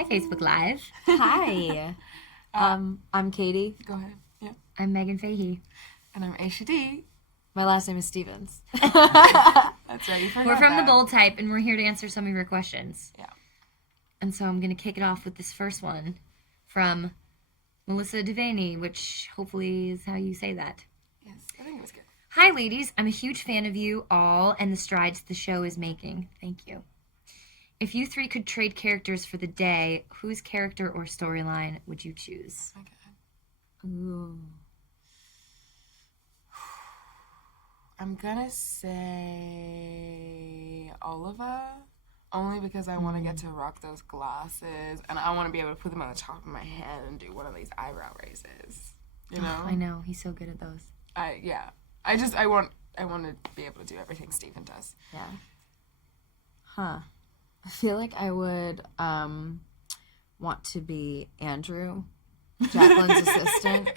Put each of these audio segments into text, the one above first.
Hi, Facebook Live. Hi. I'm Katie. Go ahead. Yeah. I'm Meghann Fahy. And I'm Aisha Dee. My last name is Stevens. That's right. You forgot We're from that. the Bold Type, and we're here to answer some of your questions. Yeah. And so I'm going to kick it off with this first one from Melissa Devaney, which hopefully is how you say that. Yes, I think it was good. Hi, ladies. I'm a huge fan of you all and the strides the show is making. Thank you. If you three could trade characters for the day, whose character or storyline would you choose? Okay. Ooh. I'm gonna say Oliva, only because I want to get to rock those glasses, and I want to be able to put them on the top of my head and do one of these eyebrow raises. You know? I know. He's so good at those. I want to be able to do everything Steven does. Yeah. Huh. I feel like I would want to be Andrew, Jacqueline's assistant,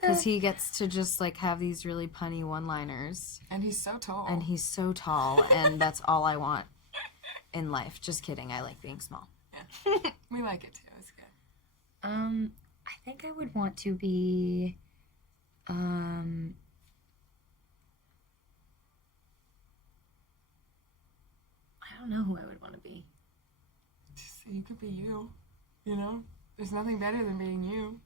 because he gets to just like have these really punny one-liners. And he's so tall. And he's so tall, and that's all I want in life. Just kidding. I like being small. Yeah. We like it too. It's good. I think I would want to be, I don't know who I would want to be. Just, you could be you. You know? There's nothing better than being you.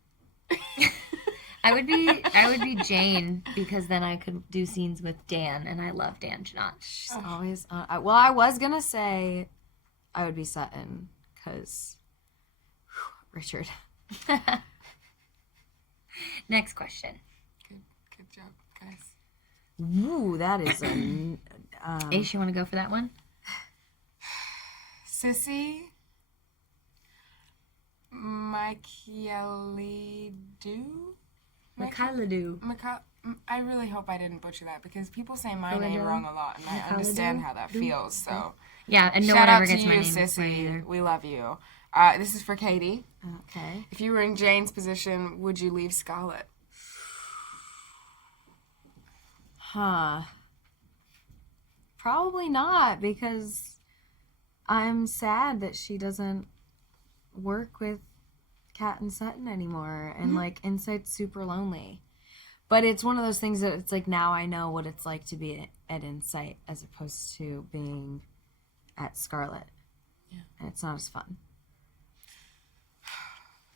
I would be Jane, because then I could do scenes with Dan, and I love Dan Janot. She's always I was gonna say I would be Sutton, because Richard. Next question. Good job, guys. Ooh, that is a Ace, you want to go for that one? Sissy Michaelidu? Mikhailadu. I really hope I didn't butcher that, because people say my Philadelphia? name wrong a lot, and I understand how that feels. So Yeah, and no shout one out ever to gets you, my name Sissy. right either. We love you. This is for Katie. okay. If you were in Jane's position, would you leave Scarlett? Huh. Probably not, because I'm sad that she doesn't work with Kat and Sutton anymore, and like Insight's super lonely. But it's one of those things that it's like, now I know what it's like to be at Insight as opposed to being at Scarlet. Yeah. And it's not as fun.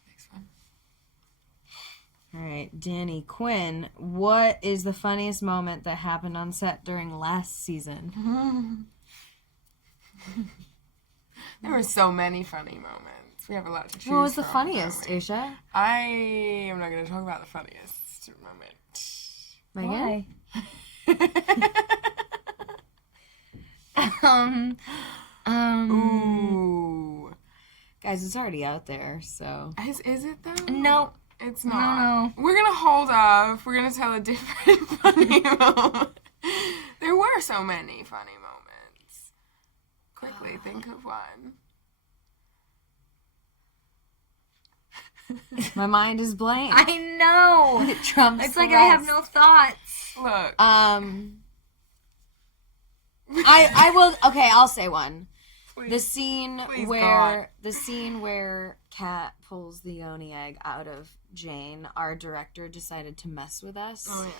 Next one. All right, Danny Quinn, what is the funniest moment that happened on set during last season? There were so many funny moments. We have a lot to choose What was the from, funniest, don't we? Aisha? I am not going to talk about the funniest moment. Megan? Ooh. Guys, it's already out there, so. Is it though? No. It's not. No. We're going to hold off. We're going to tell a different funny moment. There were so many funny moments. Quickly, think of one. My mind is blank. I know. It trumps It's the like I have rest. no thoughts. Look. I will. Okay, I'll say one. Please. The scene Please, where Kat pulls the yoni egg out of Jane. Our director decided to mess with us. Oh, yeah.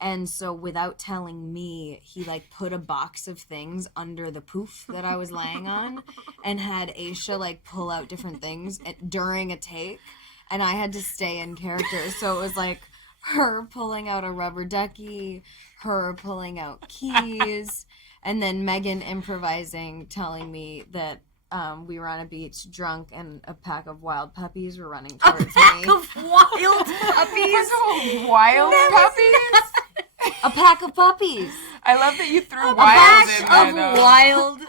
And so without telling me, he like put a box of things under the poof that I was laying on and had Aisha like pull out different things during a take. And I had to stay in character. So it was like her pulling out a rubber ducky, her pulling out keys, and then Megan improvising, telling me that we were on a beach drunk and a pack of wild puppies were running towards me. Of wild puppies. Wild puppies? A pack of puppies. I love that you threw A wild batch in of there, though. wild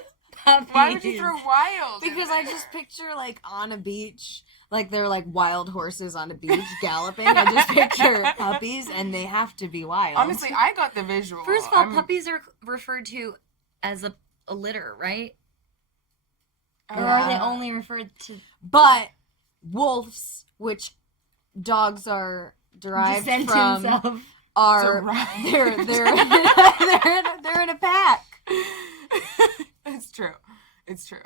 puppies. Why would you throw wild in Because I there? just picture, like, on a beach, like, they're, like, wild horses on a beach galloping. I just picture puppies, and they have to be wild. Honestly, I got the visual. First of all, puppies are referred to as a litter, right? Or are they only referred to But wolves, which dogs are derived descendants from, of? are Derived. they're in a pack. It's true. It's true.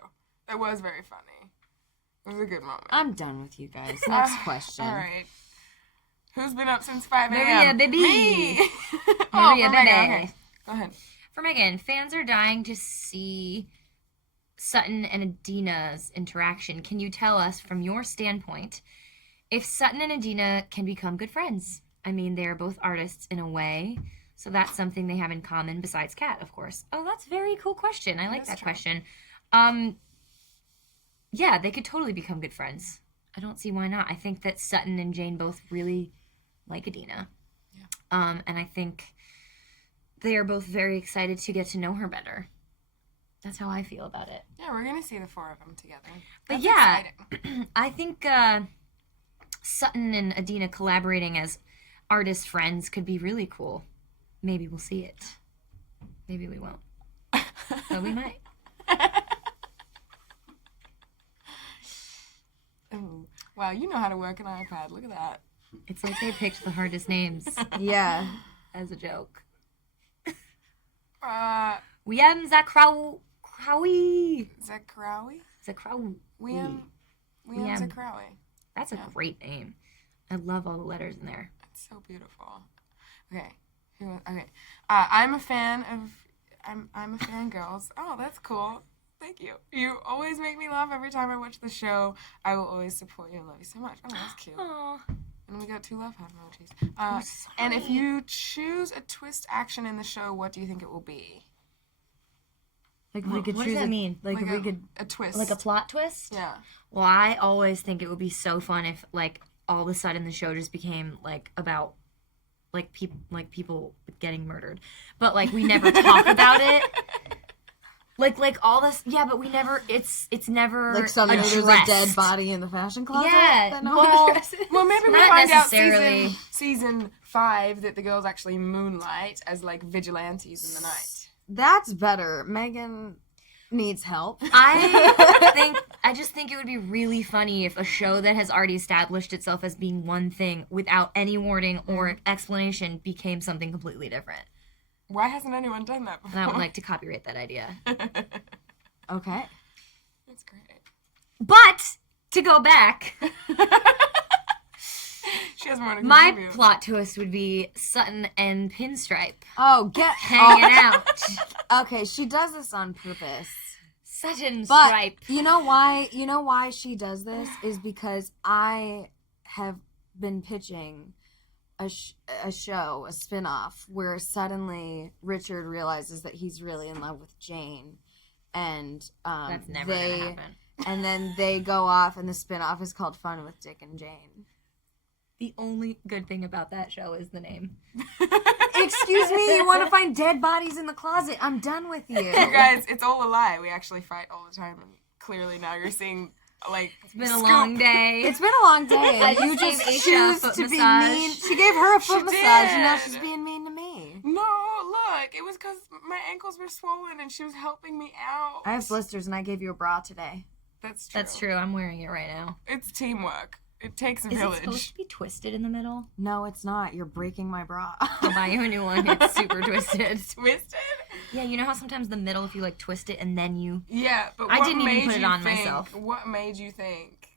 That was very funny. It was a good moment. I'm done with you guys. Next question. All right. Who's been up since 5 a.m.? Maria, baby. Me. Maria, for baby. Meghann. Okay. Go ahead. For Meghann, fans are dying to see Sutton and Adina's interaction. Can you tell us, from your standpoint, if Sutton and Adina can become good friends? I mean, they're both artists in a way, so that's something they have in common besides Kat, of course. Oh, that's a very cool question. I like that question. Yeah, they could totally become good friends. I don't see why not. I think that Sutton and Jane both really like Adina. Yeah. And I think they are both very excited to get to know her better. That's how I feel about it. Yeah, we're going to see the four of them together. But That's yeah, exciting. I think Sutton and Adina collaborating as artist friends could be really cool. Maybe we'll see it. Maybe we won't. But we might. Ooh. Wow, you know how to work an iPad. Look at that. It's like they picked the hardest names Yeah. as a joke. William William Zakrawi. Zakrawi? Zakrawi. William William. Zakrawi. That's a great name. I love all the letters in there. It's so beautiful. Okay. Okay. I'm a fan of. I'm a fan, girls. Oh, that's cool. Thank you. You always make me laugh every time I watch the show. I will always support you and love you so much. Oh, that's cute. Aww. And we got 2 love heart emojis. And if you choose a twist action in the show, what do you think it will be? Like we could What choose does that mean? Like if we could a twist. Like a plot twist? Yeah. Well, I always think it would be so fun if, like, all of a sudden the show just became, like, about, like, people getting murdered. But, like, we never talk about it. Like all this, yeah, but we never. It's never like suddenly there's a addressed. dead body in the fashion closet. Yeah, that no one addresses. Well, maybe we Not find out necessarily. season 5 that the girls actually moonlight as like vigilantes in the night. That's better. Meghann needs help. I just think it would be really funny if a show that has already established itself as being one thing without any warning or explanation became something completely different. Why hasn't anyone done that before? And I would like to copyright that idea. Okay. That's great. But to go back, She has more to my contribute. plot twist would be Sutton and Pinstripe Oh, get hanging out. Okay, she does this on purpose. Sutton But Stripe. you know why? You know why she does this is because I have been pitching a show, a spin-off, where suddenly Richard realizes that he's really in love with Jane, and That's never gonna happen. and then they go off, and the spin-off is called Fun with Dick and Jane. The only good thing about that show is the name. Excuse me, you want to find dead bodies in the closet? I'm done with you. You guys, it's all a lie. We actually fight all the time, and clearly now you're seeing like It's been a long day. It's been a long day. I And you just just gave Aisha choose a foot to be massage. mean. She gave her a foot She massage, and now did. she's being mean to me. No, look, it was because my ankles were swollen and she was helping me out. I have blisters, and I gave you a bra today. That's true. That's true. I'm wearing it right now. It's teamwork. It takes a Is it village. supposed to be twisted in the middle? No, it's not. You're breaking my bra. I'll buy you a new one. It's super twisted. Twisted? Yeah, you know how sometimes the middle, if you like twist it and then you. Yeah, but I what didn't even made put it you on think, myself. What made you think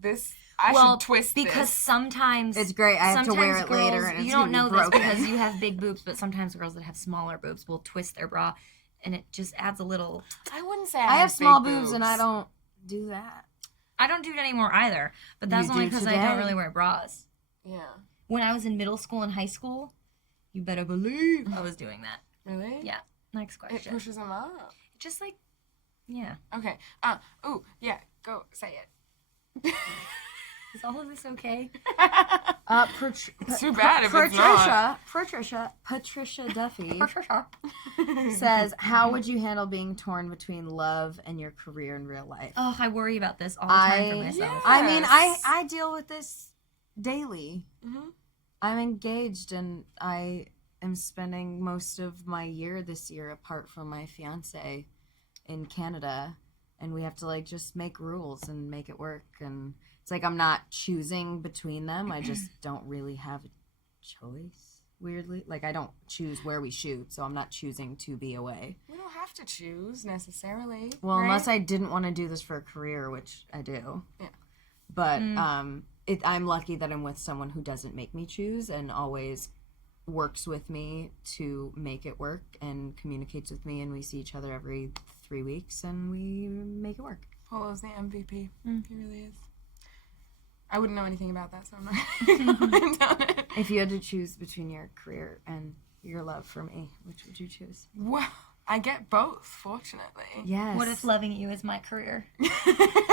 this? I Well, should twist because this. sometimes It's great. I have to wear sometimes it later, girls- and it's you don't gonna know be this broken. because you have big boobs, but sometimes girls that have smaller boobs will twist their bra, and it just adds a little. I wouldn't say I have big small boobs, and I don't do that. I don't do it anymore either, but that's You only do because I today. don't really wear bras. Yeah. When I was in middle school and high school, you better believe I was doing that. Really? Yeah. Next It question. pushes them up. Just like, yeah. Okay. Ooh. Yeah. Go say it. Is all of this okay? It's too bad if it's not. Patricia Duffy says, "How would you handle being torn between love and your career in real life?" Oh, I worry about this all the time for myself. Yeah. I mean, Yes. I deal with this daily. Mm-hmm. I'm engaged, and I am spending most of my year this year apart from my fiance in Canada, and we have to like just make rules and make it work. And it's like I'm not choosing between them. I just don't really have a choice. Weirdly, like I don't choose where we shoot, so I'm not choosing to be away. We don't have to choose necessarily. Well, right? unless I didn't want to do this for a career, which I do. Yeah. But I'm lucky that I'm with someone who doesn't make me choose and always works with me to make it work and communicates with me, and we see each other every 3 weeks and we make it work. Polo's the MVP. He really is. I wouldn't know anything about that, so I'm not going to comment on it. If you had to choose between your career and your love for me, which would you choose? Well, I get both, fortunately. Yes. What if loving you is my career?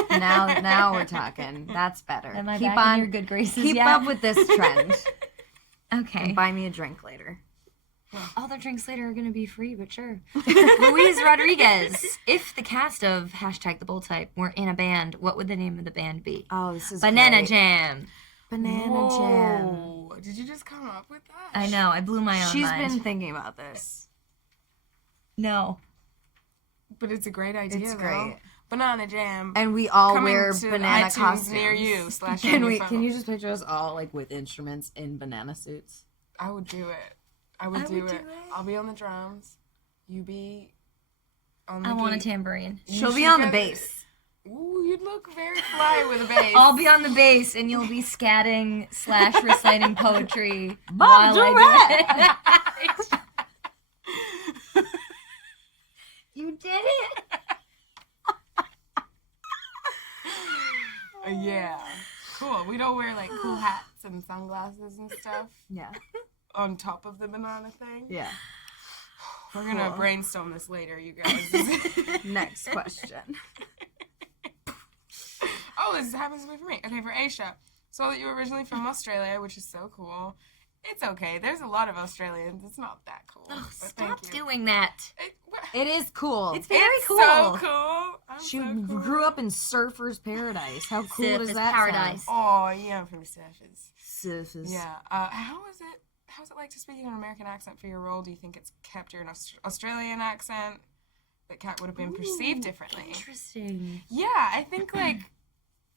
Now we're talking. That's better. Am I keep back on in your good graces keep yet? up with this trend. Okay. And buy me a drink later. All the drinks later are going to be free, but sure. Luis Rodriguez. If the cast of #The Bold Type were in a band, what would the name of the band be? Oh, this is Banana great. Jam. Banana Jam. Whoa. Did you just come up with that? I know. I blew my own She's mind. been thinking about this. No. But it's a great idea, It's though. great. Banana Jam. And we all Coming wear to banana iTunes costumes. near you / on Can your we? phone. Can you just picture us all like with instruments in banana suits? I would do it. I would do it. I'll be on the drums. You be on the I want a gui- tambourine. You She'll be should on the get- bass. Ooh, you'd look very fly with a bass. I'll be on the bass and you'll be scatting / reciting poetry Bob while I do it. You did it. Yeah. Cool. We'd all wear like cool hats and sunglasses and stuff Yeah. on top of the banana thing. Yeah. We're gonna Cool. brainstorm this later, you guys. Next question. Oh, this happens to be for me. Okay, for Aisha. Saw that you were originally from Australia, which is so cool. It's okay. There's a lot of Australians. It's not that cool. Oh, but stop thank you. doing that. It is cool. It's very It's cool. so cool. I'm She so cool. grew up in Surfer's Paradise. How cool Surf does is that paradise. Oh, yeah, I'm from Surfers. sound? Surfers. Yeah. How's it like to speak in an American accent for your role? Do you think it's kept your Australian accent that would have been perceived differently? Interesting. Yeah, I think like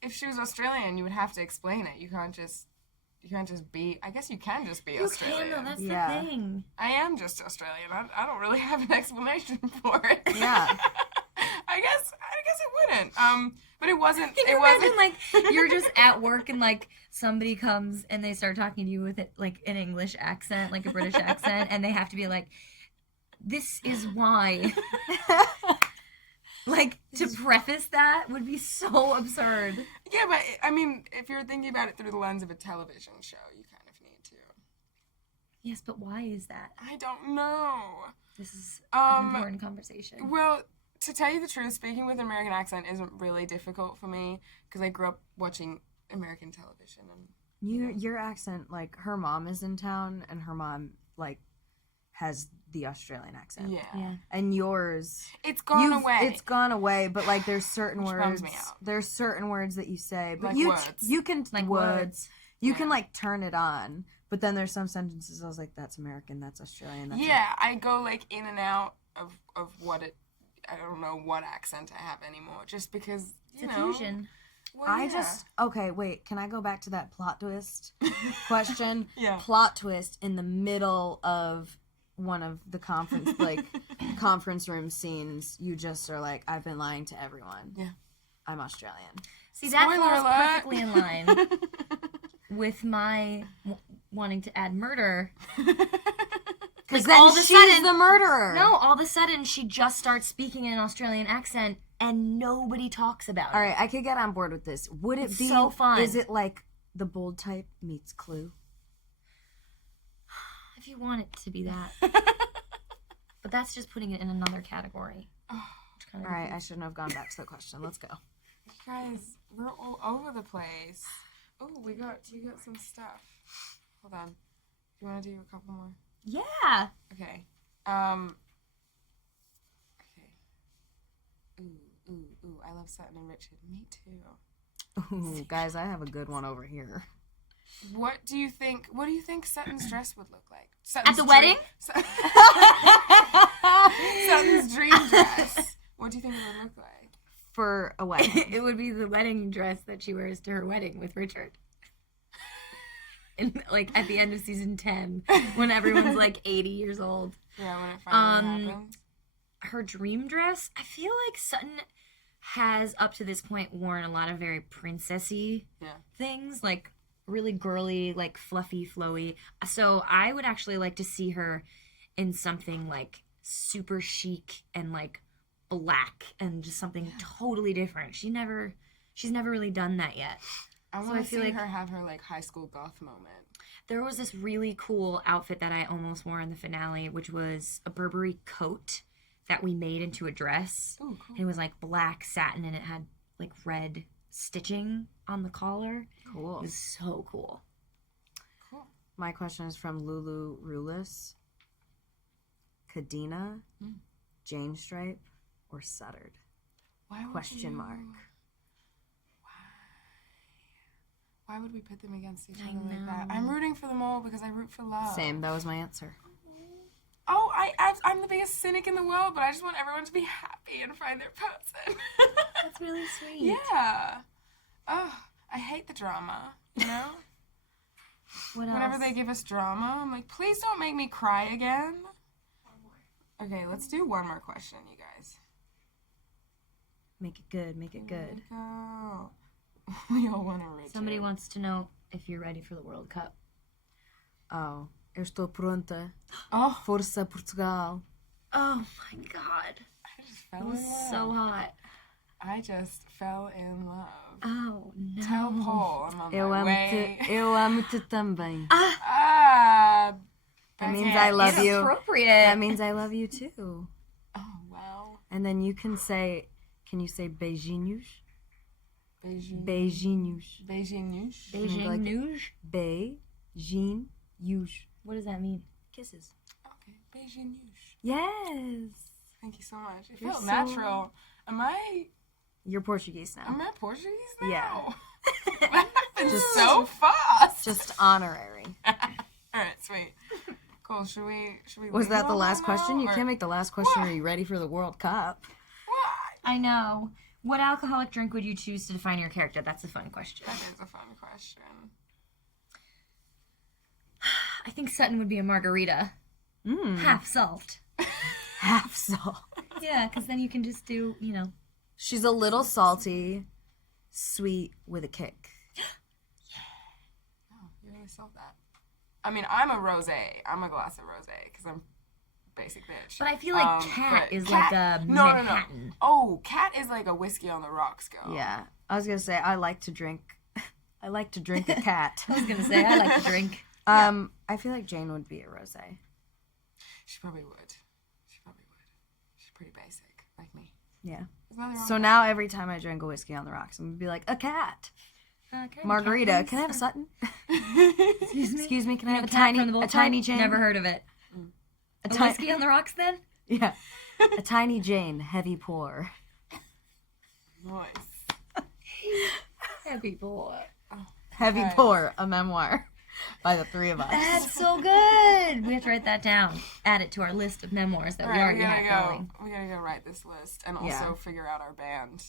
if she was Australian, you would have to explain it. You can't just be. I guess you can just be You Australian. can, though. That's Yeah. the thing. I am just Australian. I don't really have an explanation for it. Yeah. I guess it wouldn't. But it wasn't. Can you It wasn't imagine, like, you're just at work and, like, somebody comes and they start talking to you with, it, like, an English accent, like a British accent, and they have to be like, this is why. Like, to preface that would be so absurd. Yeah, but I mean, if you're thinking about it through the lens of a television show, you kind of need to. Yes, but why is that? I don't know. This is an Um. important conversation. Well, to tell you the truth, speaking with an American accent isn't really difficult for me because I grew up watching American television and. Your accent, like her mom is in town and her mom like has the Australian accent. Yeah. Yeah. And yours It's gone away. It's gone away, but like there's certain Which words. bums me out. There's certain words that you say, but Like you words. you can Like words. You can Yeah. like turn it on, but then there's some sentences I was like, that's American, that's Australian. That's Yeah, I go like in and out of what it. I don't know what accent I have anymore, just because It's you a know. fusion. Well, I yeah. just okay. Wait, can I go back to that plot twist question? Yeah. Plot twist in the middle of one of the conference conference room scenes. You just are like, I've been lying to everyone. Yeah. I'm Australian. See, that Spoiler falls alert. perfectly in line with my wanting to add murder. Because Like, then all of a she's sudden- the murderer. No, all of a sudden she just starts speaking in an Australian accent and nobody talks about All it. right, I could get on board with this. Would it It's be so fun. Is it like The Bold Type meets Clue? If you want it to be that. But that's just putting it in another category. Which kind All of right, I shouldn't have gone back to the question. Let's go. You guys, we're all over the place. Oh, you got some stuff. Hold on. Do you want to do a couple more? Yeah. Okay. Okay. Ooh. I love Sutton and Richard. Me too. Ooh, guys, I have a good one over here. What do you think Sutton's dress would look like? At the wedding? Sutton's dream dress. What do you think it would look like? For a wedding. It would be the wedding dress that she wears to her wedding with Richard. And like at the end of season 10, when everyone's like 80 years old. Yeah, when it finally happens. her dream dress, I feel like Sutton has up to this point worn a lot of very princessy things, like really girly, like fluffy, flowy. So I would actually like to see her in something like super chic and like black and just something totally different. She's never really done that yet. I want to see her have her like high school goth moment. There was this really cool outfit that I almost wore in the finale, which was a Burberry coat that we made into a dress. Ooh, cool. It was like black satin and it had like red stitching on the collar. Cool. It was so cool. Cool. My question is from Lulu Rulis. Kadena, Jane Stripe, or Suttard? Question mark. Why would we pit them against each other like that? I'm rooting for them all because I root for love. Same. That was my answer. Oh, I'm the biggest cynic in the world, but I just want everyone to be happy and find their person. That's really sweet. Yeah. Oh, I hate the drama, you know? What else? Whenever they give us drama, I'm like, please don't make me cry again. Okay, let's do one more question, you guys. Make it good. Make it good. Go. We all want to reach Somebody it. wants to know if you're ready for the World Cup. Oh, eu estou pronta. Oh, Força Portugal. Oh my god. I just It fell was in love. so hot. I just fell in love. Oh no. Tell Paul I'm on Eu my amo way. te. Eu amo te também. Ah, That means I love you. Inappropriate. That means I love you too. oh, wow. And then you can say, can you say beijinhos? Beijinhos. Beijinhos. Beijinhos. Beijing like- news? Beijinhos. What does that mean? Kisses. Okay, beijinhos. Yes. Thank you so much. It You're felt so- natural. Am I You're Portuguese now. Portuguese now? Yeah. That happened so fast. Just honorary. All right, sweet. Cool. Should we? Was leave that it the all last now, question? You or- can't make the last question. What? Are you ready for the World Cup? What? I know. What alcoholic drink would you choose to define your character? That's a fun question. That is a fun question. I think Sutton would be a margarita. Half salt. Half salt. Yeah, because then you can just do, She's a little salty, sweet with a kick. Oh, you really sold that. I mean, I'm a rosé. I'm a glass of rosé because I'm basic bitch. But I feel like Cat but is Cat- like a no. Manhattan. Oh, Cat is like a whiskey on the rocks girl. Yeah, I was gonna say I like to drink. I like to drink a cat. I was going to say, I like to drink. I feel like Jane would be a rosé. She probably would. She's pretty basic, like me. Yeah. There's nothing wrong So with now every time I drink a whiskey on the rocks, I'm gonna be like a cat. Okay, Margarita. Cat, Can I have a Sutton? that. Excuse me? Excuse me. Can I have a Cat from the tiny, Bold a tiny Type? Jane? Never heard of it. A ti- whiskey on the rocks then? Yeah. A tiny Jane, heavy pour. Nice. Heavy boy. Heavy Okay. pour, a memoir by the three of us. That's so good. We have to write that down. Add it to our list of memoirs that we Alright, already have going. We gotta go write this list and also Yeah. figure out our band.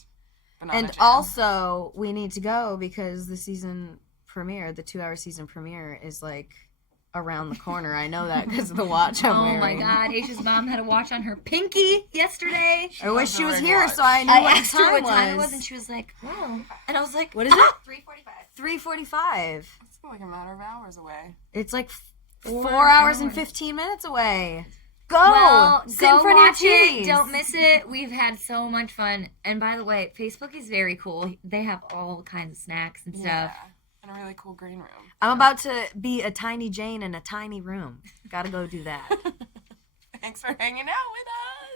Banana And Jam. also, we need to go because the season premiere, the 2-hour season premiere, is like around the corner. I know that because of the watch I'm Oh wearing. my god, Aisha's mom had a watch on her pinky yesterday. I wish she was Red here watch. so I knew I what asked the her time what time it was. was, and she was like, wow. And I was like, What is it? 3:45. 3:45. It's like a matter of hours away. It's like 4 4 hours and hours. 15 minutes away. Go! Well, Sit go in front watch of your it. TVs. Don't miss it. We've had so much fun. And by the way, Facebook is very cool. They have all kinds of snacks and stuff. Yeah. In a really cool green room. I'm about to be a tiny Jane in a tiny room. Gotta go do that. Thanks for hanging out with us.